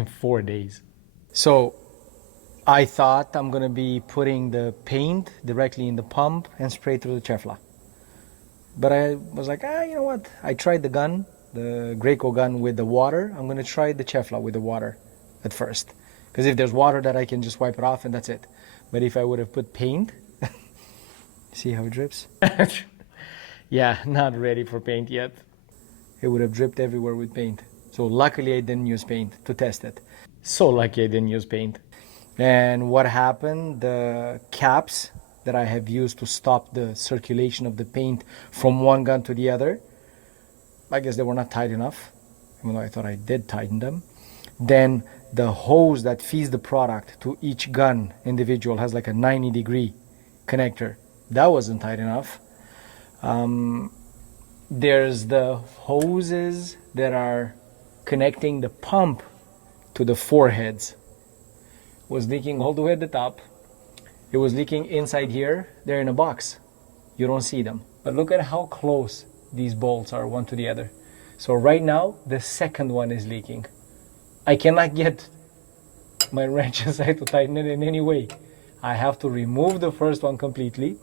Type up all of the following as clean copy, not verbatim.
in 4 days. So I thought I'm gonna be putting the paint directly in the pump and spray through the Chefla. But I was like, you know what? I tried the gun, the Graco gun with the water. I'm gonna try the Chefla with the water at first. Because if there's water that I can just wipe it off and that's it. But if I would have put paint, see how it drips? Yeah, not ready for paint yet. It would have dripped everywhere with paint. So luckily I didn't use paint to test it. So lucky I didn't use paint. And what happened, the caps that I have used to stop the circulation of the paint from one gun to the other, I guess they were not tight enough, even though I thought I did tighten them. Then the hose that feeds the product to each gun individual has like a 90-degree connector. That wasn't tight enough. There's the hoses that are connecting the pump to the foreheads. It was leaking all the way at the top. It was leaking inside here. They're in a box. You don't see them. But look at how close these bolts are one to the other. So right now, the second one is leaking. I cannot get my wrench inside to tighten it in any way. I have to remove the first one completely,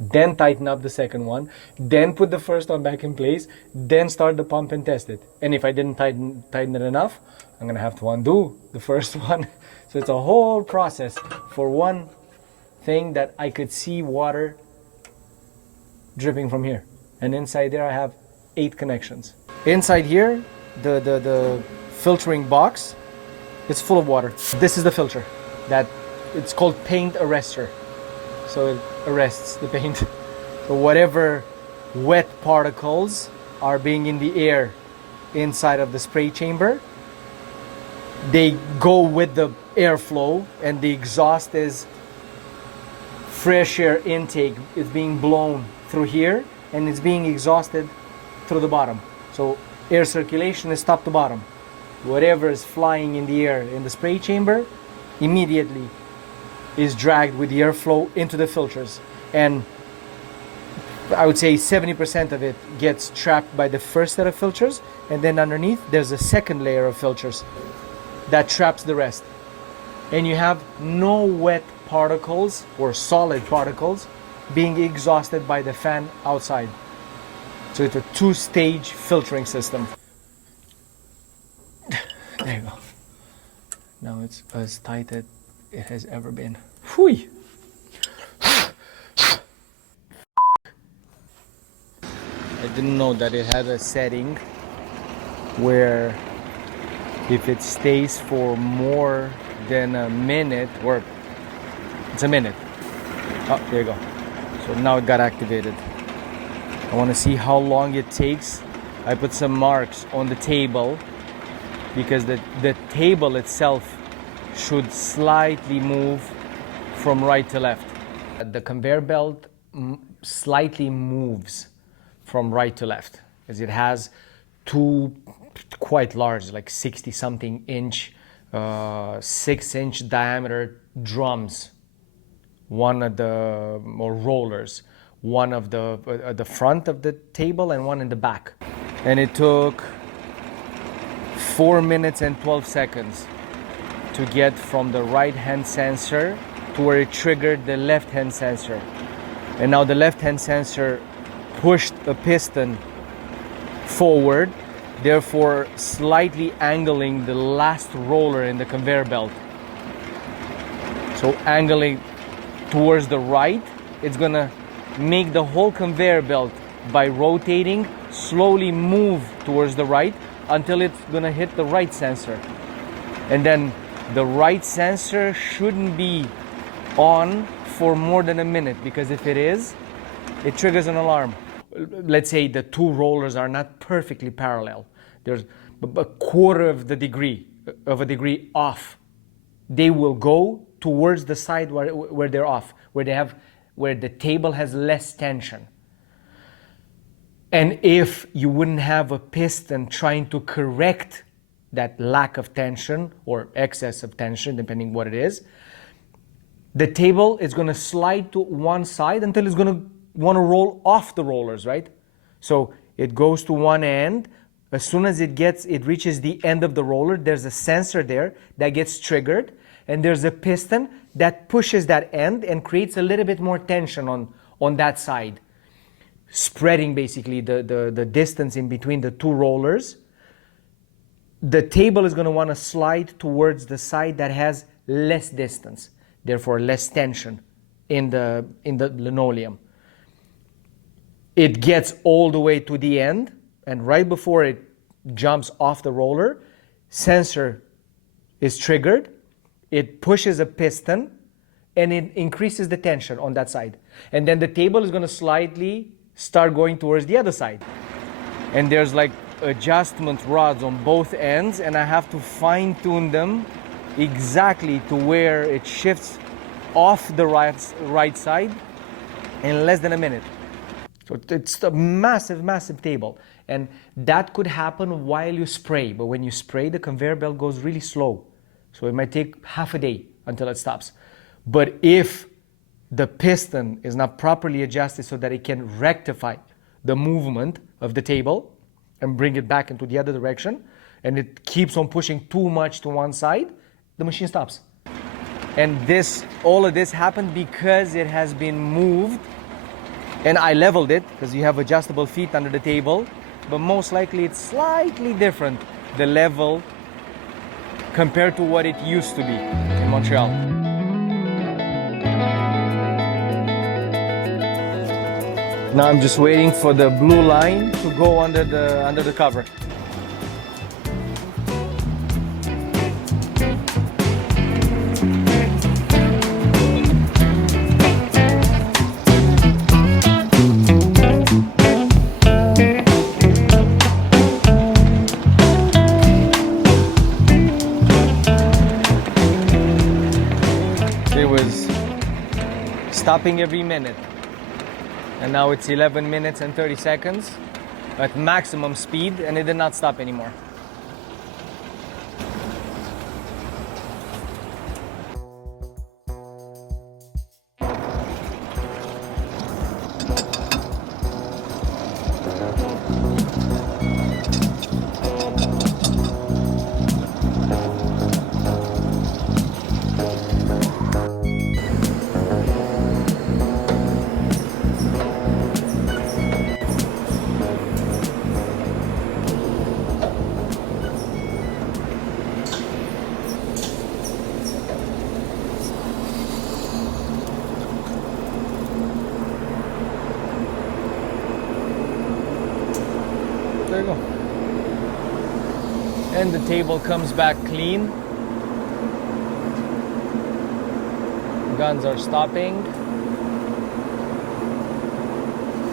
then tighten up the second one, then put the first one back in place, then start the pump and test it. And if I didn't tighten it enough, I'm gonna have to undo the first one. So it's a whole process for one thing that I could see water dripping from here. And inside there I have 8 connections. Inside here, the filtering box is full of water. This is the filter that it's called paint arrestor. So it arrests the paint. So whatever wet particles are being in the air inside of the spray chamber, they go with the airflow, and the exhaust is fresh air intake is being blown through here and it's being exhausted through the bottom. So air circulation is top to bottom. Whatever is flying in the air in the spray chamber immediately is dragged with the airflow into the filters, and I would say 70% of it gets trapped by the first set of filters, and then underneath there's a second layer of filters that traps the rest. And you have no wet particles or solid particles being exhausted by the fan outside. So it's a 2-stage filtering system. There you go. Now it's as tight as it has ever been. Whew. I didn't know that it had a setting where if it stays for more than a minute, or it's a minute. Oh, there you go. So now it got activated. I want to see how long it takes. I put some marks on the table because the table itself should slightly move from right to left. The conveyor belt slightly moves from right to left as it has 2 quite large, like 60 something inch, 6-inch diameter drums, one of the or rollers, one of the at the front of the table and one in the back. And it took 4 minutes and 12 seconds to get from the right hand sensor to where it triggered the left hand sensor. And now the left hand sensor pushed a piston forward, therefore slightly angling the last roller in the conveyor belt. So angling towards the right, it's gonna make the whole conveyor belt by rotating slowly move towards the right until it's gonna hit the right sensor. And then the right sensor shouldn't be on for more than a minute, because if it is, it triggers an alarm. Let's say the 2 rollers are not perfectly parallel. There's a quarter of a degree off. They will go towards the side where they're off, where the table has less tension. And if you wouldn't have a piston trying to correct that lack of tension or excess of tension, depending what it is, the table is going to slide to one side until it's going to want to roll off the rollers, right? So it goes to one end, As soon as it reaches the end of the roller, there's a sensor there that gets triggered, and there's a piston that pushes that end and creates a little bit more tension on that side, spreading basically the distance in between the two rollers. The table is going to want to slide towards the side that has less distance, therefore less tension in the linoleum. It gets all the way to the end, and right before it jumps off the roller, sensor is triggered, it pushes a piston, and it increases the tension on that side. And then the table is going to slightly start going towards the other side. And there's like adjustment rods on both ends, and I have to fine-tune them exactly to where it shifts off the right side in less than a minute. So it's a massive, massive table. And that could happen while you spray. But when you spray, the conveyor belt goes really slow. So it might take half a day until it stops. But if the piston is not properly adjusted so that it can rectify the movement of the table and bring it back into the other direction, and it keeps on pushing too much to one side, the machine stops. And all of this happened because it has been moved. And I leveled it because you have adjustable feet under the table, but most likely it's slightly different, the level, compared to what it used to be in Montreal. Now I'm just waiting for the blue line to go under the cover. Stopping every minute, and now it's 11 minutes and 30 seconds at maximum speed, and it did not stop anymore. There you go. And the table comes back clean. Guns are stopping.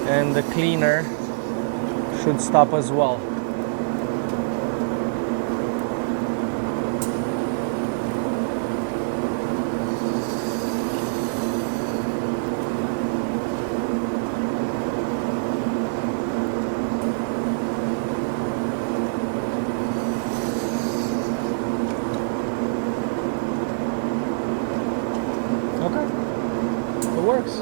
And the cleaner should stop as well. Works.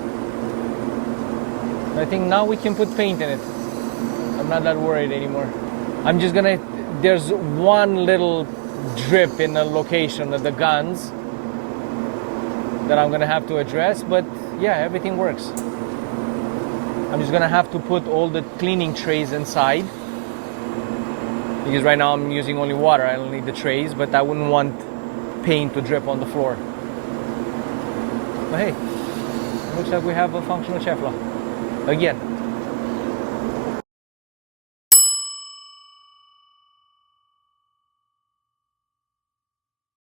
I think now we can put paint in it. I'm not that worried anymore. I'm just gonna, there's one little drip in the location of the guns that I'm gonna have to address, but yeah, everything works. I'm just gonna have to put all the cleaning trays inside, because right now I'm using only water. I don't need the trays, but I wouldn't want paint to drip on the floor. But hey, looks like we have a functional chef again.